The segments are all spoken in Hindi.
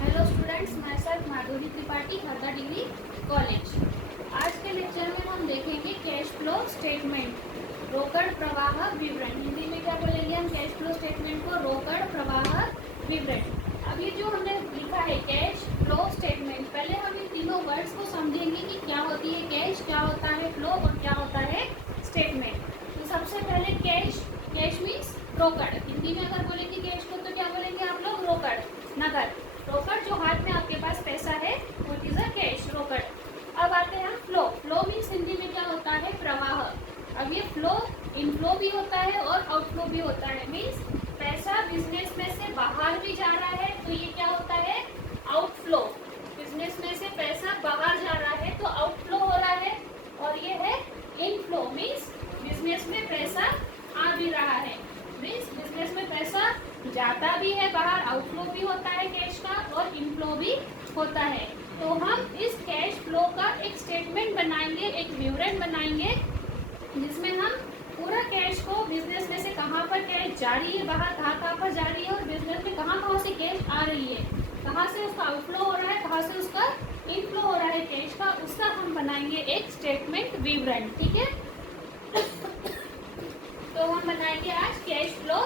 हेलो स्टूडेंट्स, मैं सर माधुरी त्रिपाठी, हरदा डिग्री कॉलेज। आज के लेक्चर में हम देखेंगे कैश फ्लो स्टेटमेंट, रोकड़ प्रवाह विवरण। हिंदी में क्या बोलेंगे हम कैश फ्लो स्टेटमेंट को? रोकड़ प्रवाह विवरण। अब ये जो हमने लिखा है कैश फ्लो स्टेटमेंट, पहले हम इन तीनों वर्ड्स को समझेंगे कि क्या होती है कैश, क्या होता है फ्लो और क्या होता है स्टेटमेंट। तो सबसे पहले कैश, कैश मीन्स रोकड़। हिंदी में अगर बोलेंगे कैश को तो क्या बोलेंगे आप लोग? रोकड़, नकद। रोकड़ जो हाथ में आपके पास पैसा है वो इज अ कैश, रोकड़। अब आते हैं हम फ्लो। फ्लो मीन्स हिंदी में क्या होता है? प्रवाह। अब ये फ्लो इनफ्लो भी होता है और आउटफ्लो भी होता है। मीन्स पैसा बिजनेस में से बाहर भी जा रहा है तो ये क्या होता है? आउटफ्लो। बिजनेस में से पैसा बाहर जा रहा है तो आउटफ्लो हो रहा है। और ये है इनफ्लो, मीन्स बिजनेस में पैसा आ भी रहा है। मीन्स बिजनेस में पैसा जाता भी है बाहर, आउटफ्लो भी होता है कैश का और इनफ्लो भी होता है। तो हम इस कैश फ्लो का एक स्टेटमेंट बनाएंगे, एक विवरण बनाएंगे जिसमें हम पूरा कैश को बिजनेस में से कहाँ पर कैश जा रही है बाहर, कहाँ पर जा रही है और बिजनेस में कहाँ से कैश आ रही है, कहाँ से उसका आउटफ्लो हो रहा है, कहाँ से उसका इनफ्लो हो रहा है कैश का, उसका हम बनाएंगे एक स्टेटमेंट विवरण। ठीक है, तो हम बनाएंगे आज कैश फ्लो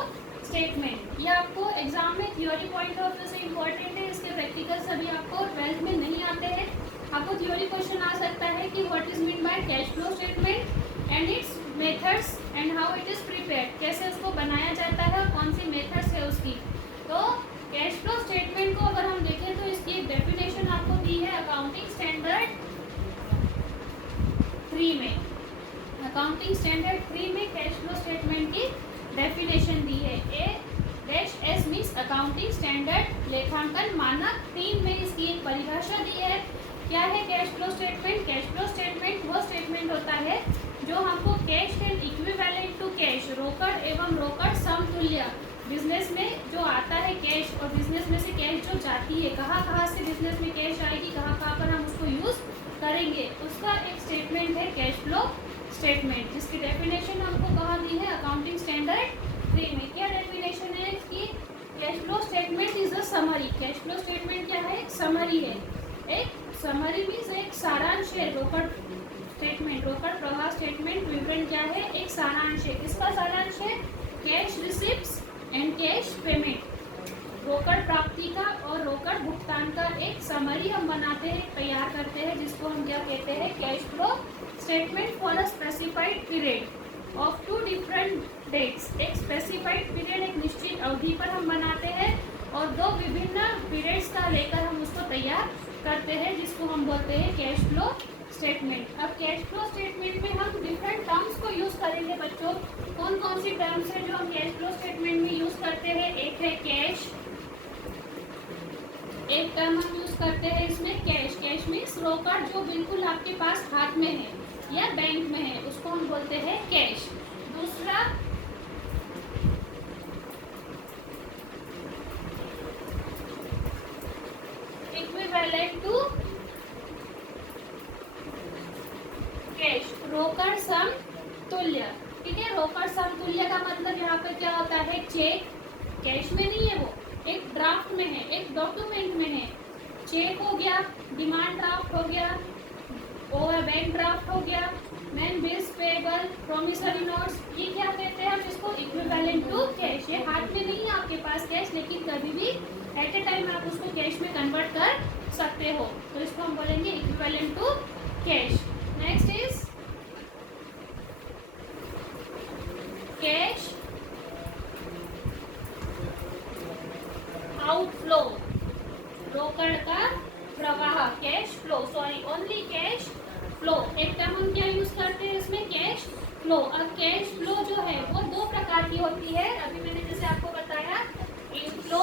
स्टेटमेंट। ये आपको एग्जाम में थ्योरी पॉइंट ऑफ व्यू से इम्पोर्टेंट है, इसके प्रैक्टिकल सभी आपको 12th में नहीं आते हैं। आपको थ्योरी क्वेश्चन आ सकता है कि what is mean by cash flow statement and it's methods and how it is prepared, कैसे उसको बनाया जाता है और कौन सी मेथड्स है उसकी। तो कैश फ्लो स्टेटमेंट को अगर हम देखें तो इसकी एक डेफिनेशन आपको दी है अकाउंटिंग स्टैंडर्ड 3 में। अकाउंटिंग स्टैंडर्ड 3 में कैश फ्लो स्टेटमेंट की डेफिनेशन दी है। A-S मीन्स अकाउंटिंग स्टैंडर्ड लेखांकन मानक 3 में इसकी एक परिभाषा दी है। क्या है cash flow statement? Cash flow statement वो स्टेटमेंट होता है जो हमको cash and equivalent to cash, रोकड़ एवं रोकड़ समतुल्य, बिजनेस में जो आता है कैश और बिजनेस में से कैश जो जाती है, कहाँ से बिजनेस में कैश आएगी, कहाँ पर हम उसको यूज करेंगे, उसका एक स्टेटमेंट है कैश फ्लो स्टेटमेंट, जिसकी डेफिनेशन हमको कहाँ दी है? अकाउंटिंग स्टैंडर्ड 3 में। क्या डेफिनेशन है इसकी? Cash flow statement is a summary. Cash flow statement क्या है? एक समरी है। एक समरी मीन्स एक सारांश है। रोकड़ स्टेटमेंट, रोकड़ प्रवाह स्टेटमेंट विवरण क्या है? एक सारांश है। किसका सारांश है? Cash receipts and cash payment, रोकड़ प्राप्ति का और रोकड़ भुगतान का एक समरी हम बनाते हैं, तैयार करते हैं, जिसको हम क्या कहते हैं? Cash flow statement for a specified period of 2 different dates. एक स्पेसिफाइड पीरियड, एक निश्चित अवधि पर हम बनाते हैं और 2 विभिन्न पीरियड्स का लेकर हम उसको तैयार करते हैं, जिसको हम बोलते हैं कैश फ्लो स्टेटमेंट। अब कैश फ्लो स्टेटमेंट में हम डिफरेंट टर्म्स को यूज करेंगे बच्चों। कौन कौन सी टर्म्स है जो हम कैश फ्लो स्टेटमेंट में यूज करते हैं? एक है कैश, एक टर्म हम यूज करते हैं इसमें कैश। कैश मीन्स रोकड़ जो बिल्कुल आपके पास हाथ में है या बैंक में है, उसको हम बोलते हैं कैश। दूसरा इक्विवेलेंट टू कैश, रोकड़ समतुल्य। ठीक है, रोकड़ समतुल्य का मतलब यहाँ पे क्या होता है? चेक कैश में नहीं है, वो एक ड्राफ्ट में है, एक डॉक्यूमेंट में है। चेक हो गया, डिमांड ड्राफ्ट हो गया, ओवर बैंक ड्राफ्ट हो गया, man bills payable, promissory notes, ये क्या कहते हैं हम इसको? Equivalent to cash. ये हाथ में नहीं है आपके पास कैश, लेकिन कभी भी एट ए टाइम आप उसको कैश में कन्वर्ट कर सकते हो, तो इसको हम बोलेंगे equivalent to cash. Next is cash outflow, रोकड़ का प्रवाह, cash flow, sorry only cash flow. एक टर्म हम क्या यूज करते हैं इसमें? Cash flow. अब कैश फ्लो जो है वो 2 प्रकार की होती है। अभी मैंने जैसे आपको बताया, inflow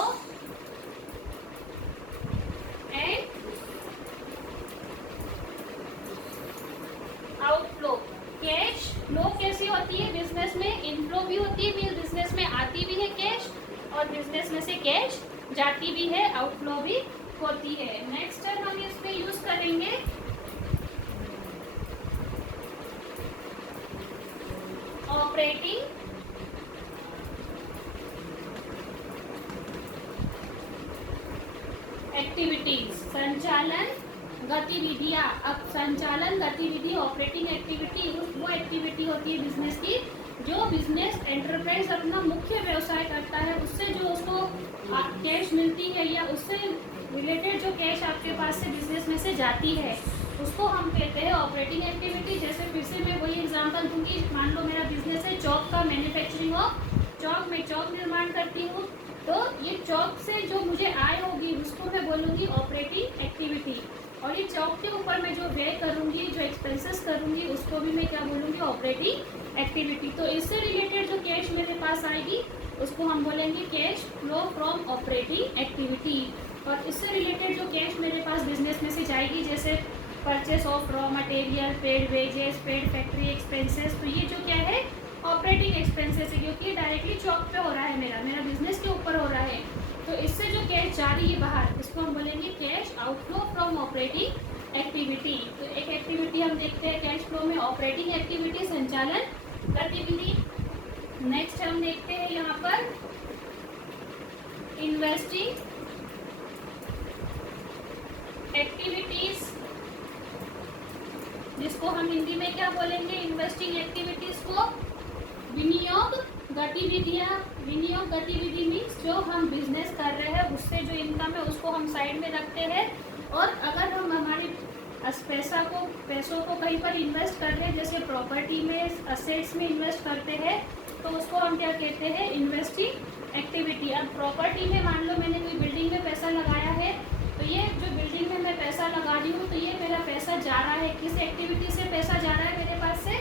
and outflow. Cash flow कैसी होती है? बिजनेस में इनफ्लो भी होती है, बिजनेस में आती भी है कैश और बिजनेस में से कैश जाती भी है, आउटफ्लो भी होती है। नेक्स्ट टर्म हम इसमें यूज करेंगे ऑपरेटिंग एक्टिविटीज, संचालन गतिविधियाँ। अब संचालन गतिविधि, ऑपरेटिंग एक्टिविटी, वो एक्टिविटी होती है बिजनेस की जो बिजनेस एंटरप्राइज अपना मुख्य व्यवसाय करता है, उससे जो उसको कैश मिलती है या उससे रिलेटेड जो कैश आपके पास से बिजनेस में से जाती है, उसको हम कहते हैं ऑपरेटिंग एक्टिविटी। जैसे फिर से मैं वही एग्जांपल दूंगी, मान लो मेरा बिजनेस है चौक का, मैन्युफैक्चरिंग ऑफ चौक, में चौक निर्माण करती हूँ, तो ये चौक से जो मुझे आय होगी उसको मैं बोलूँगी ऑपरेटिंग एक्टिविटी। और ये चौक के ऊपर मैं जो व्यय करूँगी, जो एक्सपेंसेस करूँगी, उसको भी मैं क्या बोलूँगी, ऑपरेटिंग एक्टिविटी। तो इससे रिलेटेड जो कैश मेरे पास आएगी उसको हम बोलेंगे cash flow from operating activity. और इससे रिलेटेड जो कैश मेरे पास बिजनेस में से जाएगी, जैसे purchase of raw material, paid wages, paid factory expenses, तो ये जो क्या है, ऑपरेटिंग एक्सपेंसेस है, क्योंकि डायरेक्टली चौक पे हो रहा है, मेरा बिजनेस के ऊपर हो रहा है। तो इससे जो कैश जा रही है बाहर, इसको हम बोलेंगे cash outflow from operating activity. तो एक एक्टिविटी हम देखते हैं कैश फ्लो में, ऑपरेटिंग एक्टिविटी, संचालन गतिविधि। नेक्स्ट हम देखते हैं यहाँ पर इन्वेस्टिंग एक्टिविटीज, जिसको हम हिंदी में क्या बोलेंगे, इन्वेस्टिंग एक्टिविटीज को विनियोग गतिविधियाँ। विनियोग गतिविधि मीन्स जो हम बिजनेस कर रहे हैं उससे जो इनकम है उसको हम साइड में रखते हैं, और अगर हम हमारी पैसों को कहीं पर इन्वेस्ट कर रहे हैं, जैसे प्रॉपर्टी में, असेट्स में इन्वेस्ट करते हैं, तो उसको हम क्या कहते हैं, इन्वेस्टिंग एक्टिविटी। अब प्रॉपर्टी में मान लो मैंने कोई बिल्डिंग में पैसा लगाया है, तो ये जो बिल्डिंग में मैं पैसा लगा रही हूँ, तो ये मेरा पैसा जा रहा है, किस एक्टिविटी से पैसा जा रहा है मेरे पास से,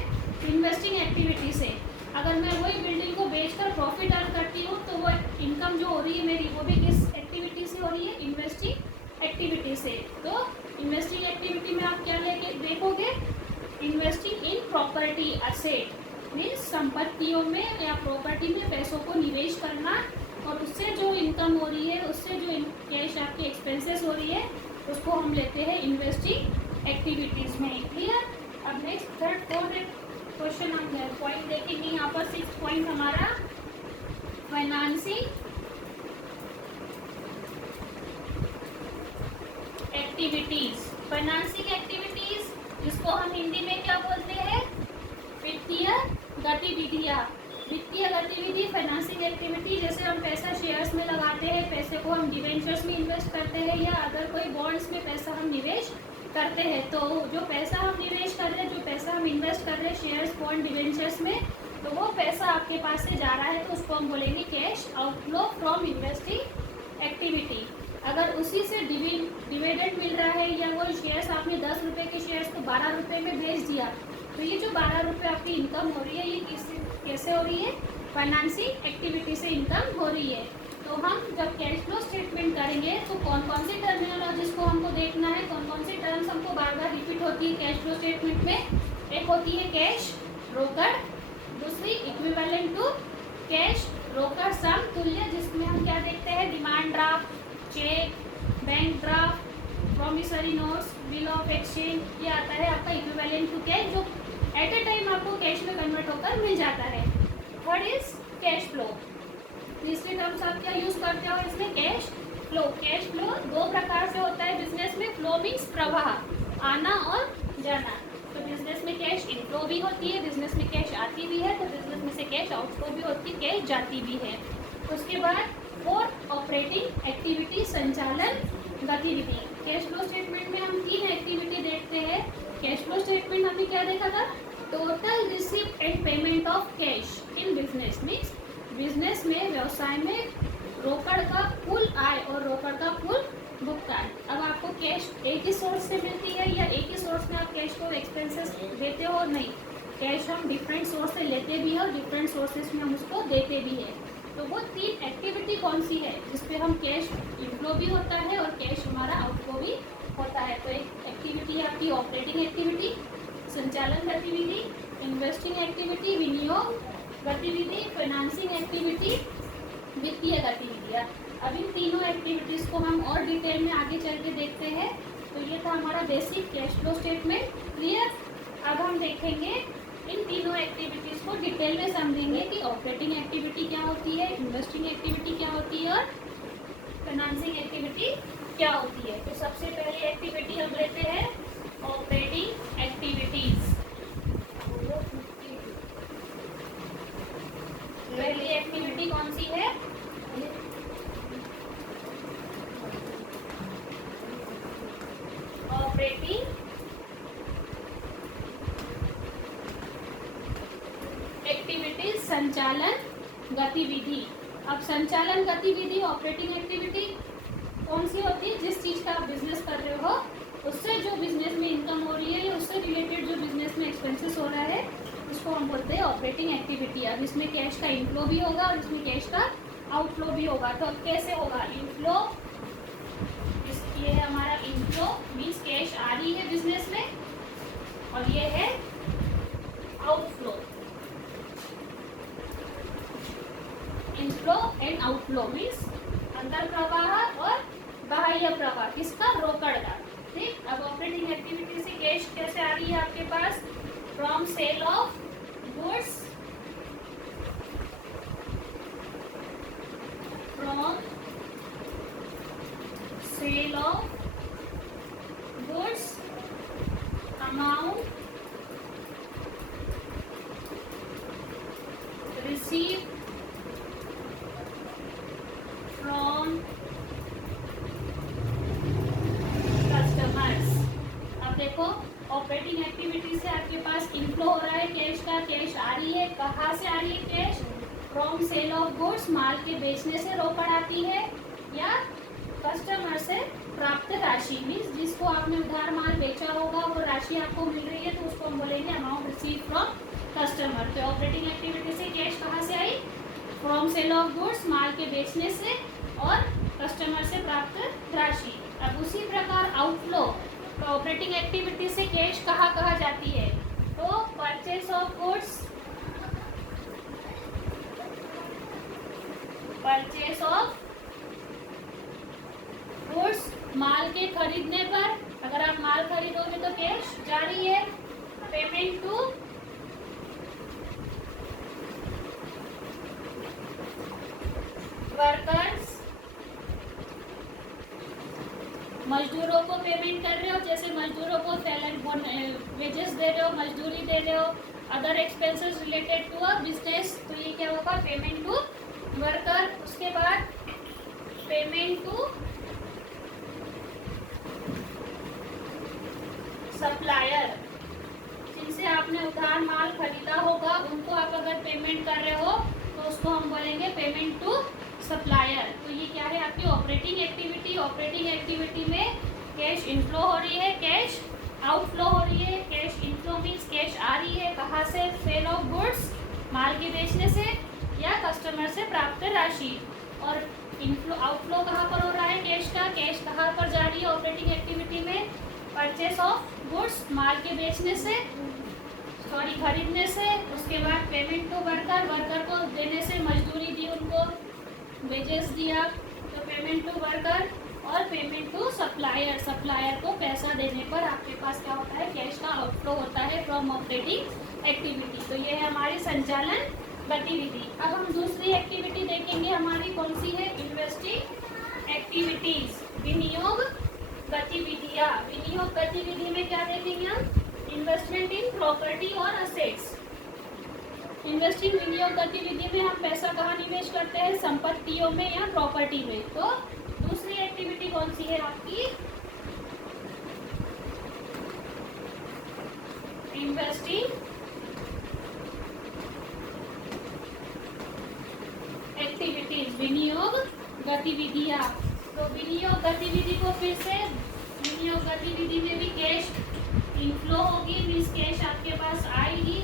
इन्वेस्टिंग एक्टिविटी से। अगर मैं वही बिल्डिंग को बेचकर प्रॉफिट अर्न करती हूँ, तो वो इनकम जो हो रही है मेरी, वो भी किस एक्टिविटी से हो रही है, इन्वेस्टिंग एक्टिविटी से। तो इन्वेस्टिंग एक्टिविटी में आप क्या लेके देखोगे, investing in property asset means संपत्तियों में या प्रॉपर्टी में पैसों को निवेश करना, और उससे जो इनकम हो रही है, उससे जो कैश आपकी एक्सपेंसेस हो रही है, उसको हम लेते हैं इन्वेस्टिंग एक्टिविटीज़ में। क्लियर। अब नेक्स्ट थर्ड फोर्थ क्वेश्चन हम पॉइंट देखेंगे यहाँ पर। 6 पॉइंट हमारा फाइनेंसिंग एक्टिविटीज। फाइनेंसिंग एक्टिविटीज जिसको हम हिंदी में क्या बोलते हैं, वित्तीय गतिविधियाँ। वित्तीय गतिविधि, फाइनेंसिंग एक्टिविटी, जैसे हम पैसा शेयर्स में लगाते हैं, पैसे को हम डिवेंचर्स में इन्वेस्ट करते हैं, या अगर कोई बॉन्ड्स में पैसा हम निवेश करते हैं, तो जो पैसा हम निवेश कर रहे हैं, जो पैसा हम इन्वेस्ट कर रहे हैं शेयर्स, बॉन्ड, डिवेंचर्स में, तो वो पैसा आपके पास से जा रहा है, तो उसको हम बोलेंगे cash outflow from investing activity. अगर उसी से डिविडेंड मिल रहा है, या वो शेयर्स आपने 10 रुपये के शेयर्स को 12 रुपये में बेच दिया, तो ये जो 12 रुपये आपकी इनकम हो रही है, ये कैसे हो रही है, फाइनेंसिंग एक्टिविटी से इनकम हो रही है। तो हम जब कैश फ्लो स्टेटमेंट करेंगे, तो कौन कौन सी टर्मिनोलॉजीज को हमको देखना है, कौन कौन सी टर्म्स हमको बार बार रिपीट होती है कैश फ्लो स्टेटमेंट में। एक होती है कैश रोकड़, दूसरी इक्विवेलेंट टू कैश रोकड़ समतुल्य, जिसमें हम क्या देखते हैं, demand draft, cheque, bank draft, promissory notes, bill of exchange, ये आता है आपका इक्विवेलेंट टू कैश, जो एट ए टाइम आपको कैश में कन्वर्ट होकर मिल जाता है। What is cash flow. तीसरी टर्म्स आप क्या यूज करते हो इसमें, कैश फ्लो। कैश फ्लो 2 प्रकार से होता है बिजनेस में। फ्लो मीन्स प्रवाह, आना और जाना। तो बिजनेस में कैश इनफ्लो भी होती है, बिजनेस में कैश आती भी है, तो बिजनेस में से कैश आउटफ्लो भी होती है, कैश जाती भी है। उसके बाद 4 ऑपरेटिंग एक्टिविटी, संचालन गतिविधि। कैश फ्लो स्टेटमेंट में हम 3 एक्टिविटी देखते हैं। कैश फ्लो स्टेटमेंट हमने क्या देखा था, total receipt and payment of cash in business means business में, व्यवसाय में रोकड़ का कुल आय और रोकड़ का कुल भुगतान। अब आपको कैश एक ही सोर्स से मिलती है, या एक ही सोर्स में आप कैश को एक्सपेंसेस देते हो, नहीं, कैश हम डिफरेंट सोर्स से लेते भी हैं और डिफरेंट सोर्सेज में हम उसको देते भी हैं। तो वो 3 एक्टिविटी कौन सी है जिसपे हम कैश इनफ्लो भी होता है और कैश हमारा आउटफ्लो भी होता है। तो एक एक्टिविटी है आपकी ऑपरेटिंग एक्टिविटी, संचालन गतिविधि, इन्वेस्टिंग एक्टिविटी, विनियोग गतिविधि, फाइनेंसिंग एक्टिविटी, वित्तीय गतिविधियाँ। अब इन तीनों एक्टिविटीज़ को हम और डिटेल में आगे चल के देखते हैं। तो ये था हमारा basic cash flow statement. Clear. अब हम देखेंगे इन तीनों एक्टिविटीज़ को डिटेल में समझेंगे कि ऑपरेटिंग एक्टिविटी क्या होती है, इन्वेस्टिंग एक्टिविटी क्या होती है और फाइनेंसिंग एक्टिविटी क्या होती है। तो सबसे पहली एक्टिविटी हम लेते हैं ऑपरेटिंग एक्टिविटीज। पहली एक्टिविटी कौन सी है? ऑपरेटिंग एक्टिविटीज, संचालन गतिविधि। अब संचालन गतिविधि, ऑपरेटिंग एक्टिविटी कौन सी होती है? जिस चीज का आप बिजनेस कर रहे हो उससे जो बिजनेस में इनकम हो रही है या उससे रिलेटेड जो बिजनेस में एक्सपेंसेस हो रहा है उसको हम बोलते हैं ऑपरेटिंग एक्टिविटी। अब इसमें कैश का इनफ्लो भी होगा और इसमें कैश का आउटफ्लो भी होगा। तो अब कैसे होगा? इनफ्लो, ये है हमारा इनफ्लो, मीन्स कैश आ रही है बिजनेस में, और ये है outflow. Inflow and outflow means अंतर प्रवाह और बाह्य प्रवाह, किसका? रोकड़ का। ठीक। अब ऑपरेटिंग एक्टिविटी से कैश कैसे आ रही है आपके पास? From sale of goods, from sale of goods, amount receive from customers. अब देखो ऑपरेटिंग एक्टिविटी से आपके पास इनफ्लो हो रहा है कैश का, कैश आ रही है। कहाँ से आ रही है cash? From sale of goods, माल के बेचने से रोकड़ आती है, या कस्टमर से प्राप्त राशि मीन्स जिसको आपने उधार माल बेचा होगा वो राशि आपको मिल रही है, तो उसको हम बोलेंगे अमाउंट रिसीव फ्रॉम कस्टमर। तो ऑपरेटिंग एक्टिविटी से कैश कहाँ से आई? फ्रॉम सेल ऑफ गुड्स, माल के बेचने से, और कस्टमर से प्राप्त राशि। अब उसी प्रकार आउटफ्लो, तो ऑपरेटिंग एक्टिविटी से कैश कहाँ जाती है? तो purchase of goods, purchase of goods, माल के खरीदने पर, अगर आप माल खरीदोगे तो कैश जा रही है। पेमेंट टू वर्कर्स, मजदूरों को पेमेंट कर रहे हो, जैसे मजदूरों को सैलरी वेजेस दे रहे हो, मजदूरी दे रहे हो, other expenses related to a business, तो ये क्या होगा? Payment to worker. उसके बाद पेमेंट टू सप्लायर, जिनसे आपने उधार माल खरीदा होगा उनको आप अगर पेमेंट कर रहे हो तो उसको हम बोलेंगे पेमेंट टू सप्लायर। तो ये क्या है? आपकी ऑपरेटिंग एक्टिविटी। ऑपरेटिंग एक्टिविटी में कैश इनफ्लो हो रही है, कैश आउटफ्लो हो रही है। कैश इनफ्लो मीन्स कैश आ रही है कहाँ से? सेल ऑफ गुड्स, माल के बेचने से, या कस्टमर से प्राप्त राशि। और इनफ्लो आउटफ्लो कहाँ पर हो रहा है कैश का? कैश कहाँ पर जा रही है ऑपरेटिंग एक्टिविटी में? परचेस ऑफ गुड्स, माल के बेचने से, सॉरी खरीदने से। उसके बाद पेमेंट टू वर्कर, वर्कर को देने से, मजदूरी दी उनको, वेजेस दिया, तो पेमेंट टू वर्कर। और पेमेंट टू सप्लायर, सप्लायर को पैसा देने पर आपके पास क्या होता है? कैश का आउटफ्लो होता है फ्रॉम ऑपरेटिंग एक्टिविटी। तो ये है हमारी संचालन गतिविधि। अब हम दूसरी एक्टिविटी देखेंगे, हमारी कौन सी है? इन्वेस्टिंग एक्टिविटीज, विनियोग गतिविधियाँ। विनियोग गतिविधि में क्या देखेंगे हम? इन्वेस्टमेंट इन प्रॉपर्टी और असेट्स। इन्वेस्टिंग विनियोग गतिविधि में हम पैसा कहाँ निवेश करते हैं? संपत्तियों में या प्रॉपर्टी में। तो दूसरी एक्टिविटी कौन सी है आपकी? इन्वेस्टिंग एक्टिविटीज, विनियोग गतिविधियाँ। तो विनियोग गतिविधि को फिर से, विनियोग गतिविधि में भी कैश इनफ्लो होगी, मीन्स कैश आपके पास आएगी,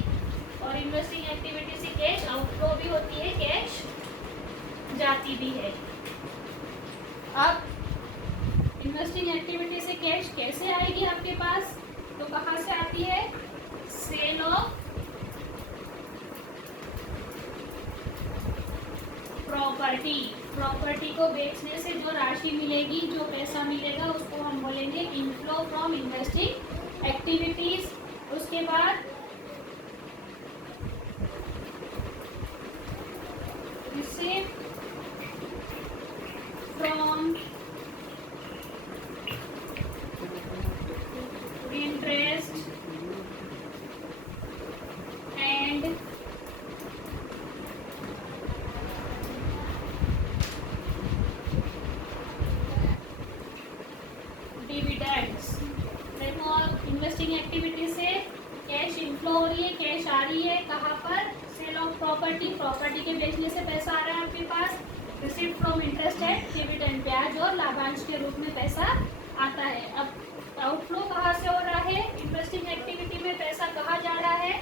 और इन्वेस्टिंग एक्टिविटी से कैश आउटफ्लो भी होती है, कैश जाती भी है। अब इन्वेस्टिंग एक्टिविटी से कैश कैसे आएगी आपके पास? तो कहाँ से आती है? सेल ऑफ प्रॉपर्टी, प्रॉपर्टी को बेचने से जो राशि मिलेगी, जो पैसा मिलेगा, उसको हम बोलेंगे इनफ्लो फ्रॉम इन्वेस्टिंग एक्टिविटीज। उसके बाद रिसीव फ्रॉम डिविडेंड्स। देखो अब इन्वेस्टिंग एक्टिविटी से कैश इनफ्लो हो रही है, कैश आ रही है कहाँ पर, सेल ऑफ प्रॉपर्टी, प्रॉपर्टी के बेचने से पैसा आ रहा है आपके पास, received from interest and dividend, ब्याज और लाभांश के रूप में पैसा आता है। अब आउटफ्लो कहाँ से हो रहा है, इन्वेस्टिंग एक्टिविटी में पैसा कहाँ जा रहा है,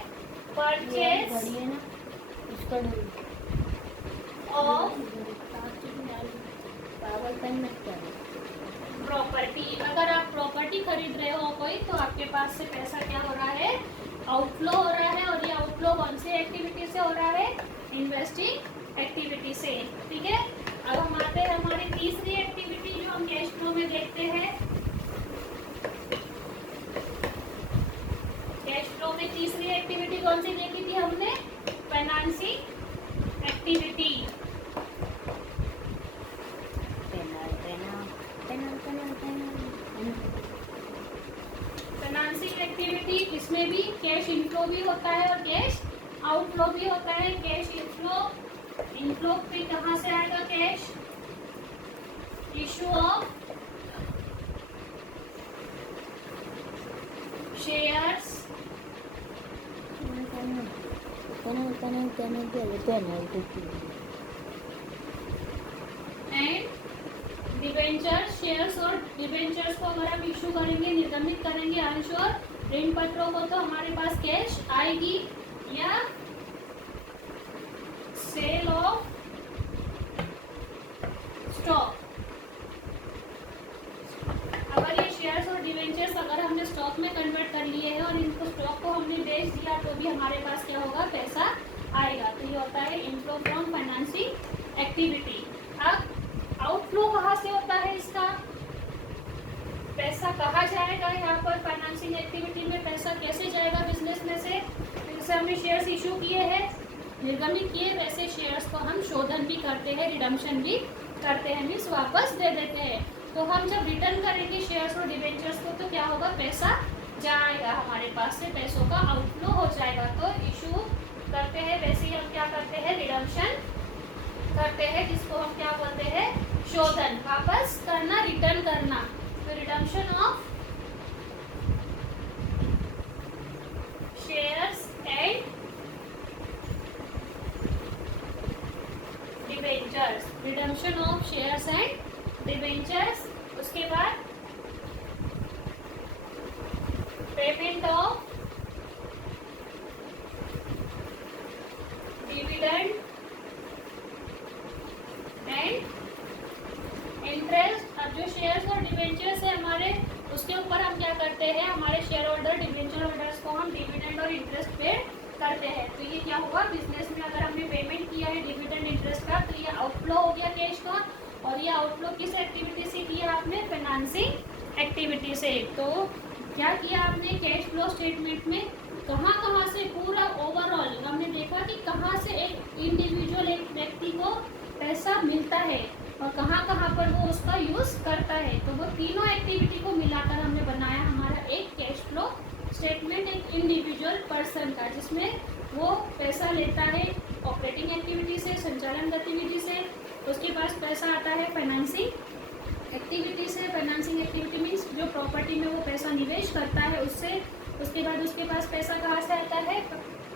परचेज ऑफ प्रॉपर्टी। अगर आप प्रॉपर्टी खरीद रहे हो कोई, तो आपके पास से पैसा क्या हो रहा है, आउटफ्लो हो रहा है। और ये आउटफ्लो कौन सी एक्टिविटी से हो रहा है, इन्वेस्टिंग एक्टिविटी से। ठीक है, अब हम आते हैं हमारी तीसरी एक्टिविटी जो हम कैश फ्लो में देखते हैं। कैश फ्लो में तीसरी एक्टिविटी कौन सी देखी थी हमने, फाइनेंसिंग एक्टिविटी। फाइनेंसिंग एक्टिविटी, इसमें भी कैश इनफ्लो भी होता है और कैश आउटफ्लो भी होता है। कैश इनफ्लो भी कहाँ से आएगा, cash issue of shares and debentures. Shares और डिबेंचर्स को अगर हम इशू करेंगे, निर्गमित करेंगे अंश और ऋण पत्रों को, तो हमारे पास कैश आएगी। या सेल ऑफ स्टॉक, अगर ये शेयर्स और डिबेंचर्स अगर हमने स्टॉक में कन्वर्ट कर लिए हैं और इनको स्टॉक को हमने बेच दिया, तो भी हमारे पास क्या होगा, पैसा आएगा। तो ये होता है इनफ्लो फ्रॉम फाइनेंसिंग एक्टिविटी। अब आउटफ्लो कहाँ से होता है, इसका पैसा कहाँ जाएगा, यहाँ पर फाइनेंसिंग एक्टिविटी में पैसा कैसे जाएगा बिजनेस में से। जैसे हमने शेयर्स इशू किए हैं, निर्गमित किए, वैसे शेयर्स को हम शोधन भी करते हैं, रिडम्पशन भी करते हैं, मीन्स वापस दे देते हैं। तो हम जब रिटर्न करेंगे शेयर्स और डिबेंचर्स को, तो क्या होगा, पैसा जाएगा हमारे पास से, पैसों का आउटफ्लो हो जाएगा। तो इशू करते हैं, वैसे ही हम क्या करते हैं, रिडम्पशन करते हैं, जिसको हम क्या बोलते हैं, शोधन, वापस करना, रिटर्न करना। तो redemption of shares and debentures, redemption of shares and debentures. उसके बाद payment of dividend and interest. अब जो शेयर्स और डिबेंचर्स है हमारे, उसके ऊपर हम क्या करते हैं, हमारे शेयर होल्डर, डिबेंचर होल्डर्स को हम डिविडेंड और इंटरेस्ट पे करते हैं। तो ये क्या हुआ, बिजनेस में अगर हमने पेमेंट किया है डिविडेंड इंटरेस्ट का, तो ये आउटफ्लो हो गया कैश का। और ये आउटफ्लो किस एक्टिविटी से किया आपने, फाइनेंसिंग एक्टिविटी से। तो क्या किया आपने, कैश फ्लो स्टेटमेंट में कहाँ कहाँ से पूरा ओवरऑल हमने देखा कि कहाँ से एक इंडिविजुअल, एक व्यक्ति को पैसा मिलता है और कहाँ कहाँ पर वो उसका यूज़ करता है। तो वो तीनों एक्टिविटी को मिलाकर हमने बनाया हमारा एक कैश फ्लो स्टेटमेंट, एक इंडिविजुअल पर्सन का, जिसमें वो पैसा लेता है ऑपरेटिंग एक्टिविटी से, संचालन गतिविधि से, उसके पास पैसा आता है फाइनेंसिंग एक्टिविटी से। फाइनेंसिंग एक्टिविटी मीन्स जो प्रॉपर्टी में वो पैसा निवेश करता है उससे। उसके बाद उसके पास पैसा कहाँ से आता है,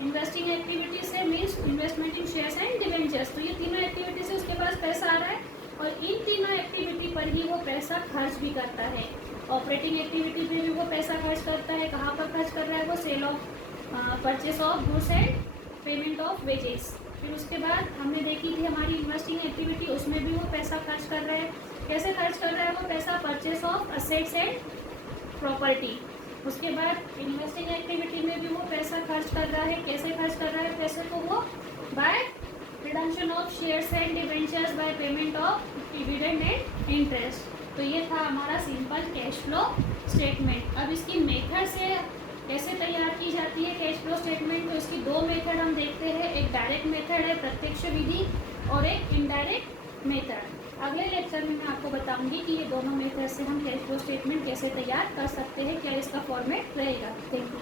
इन्वेस्टिंग एक्टिविटी से, means investment in shares and debentures. तो ये तीनों एक्टिविटी से उसके पास पैसा आ रहा है और इन तीनों एक्टिविटी पर ही वो पैसा खर्च भी करता है। ऑपरेटिंग एक्टिविटी पे भी वो पैसा खर्च करता है, कहाँ पर खर्च कर रहा है वो, sale of purchase of goods and payment of wages. फिर उसके बाद हमने देखी थी हमारी इन्वेस्टिंग एक्टिविटी, उसमें भी वो पैसा खर्च कर रहा है। कैसे खर्च कर रहा है वो पैसा, purchase of assets and property. उसके बाद इन्वेस्टिंग एक्टिविटी में भी वो पैसा खर्च कर रहा है। कैसे खर्च कर रहा है पैसे को वो, by redemption of shares and debentures, by payment of dividend and interest. तो ये था हमारा सिंपल कैश फ्लो स्टेटमेंट। अब इसकी मेथड से कैसे तैयार की जाती है कैश फ्लो स्टेटमेंट, तो इसकी दो मेथड हम देखते हैं। एक डायरेक्ट मेथड है प्रत्यक्ष विधि और एक इनडायरेक्ट मेथड। अगले लेक्चर में मैं आपको बताऊंगी कि ये दोनों मेथड से हम कैश फ्लो स्टेटमेंट कैसे तैयार कर सकते हैं, क्या इसका फॉर्मेट रहेगा। Thank you.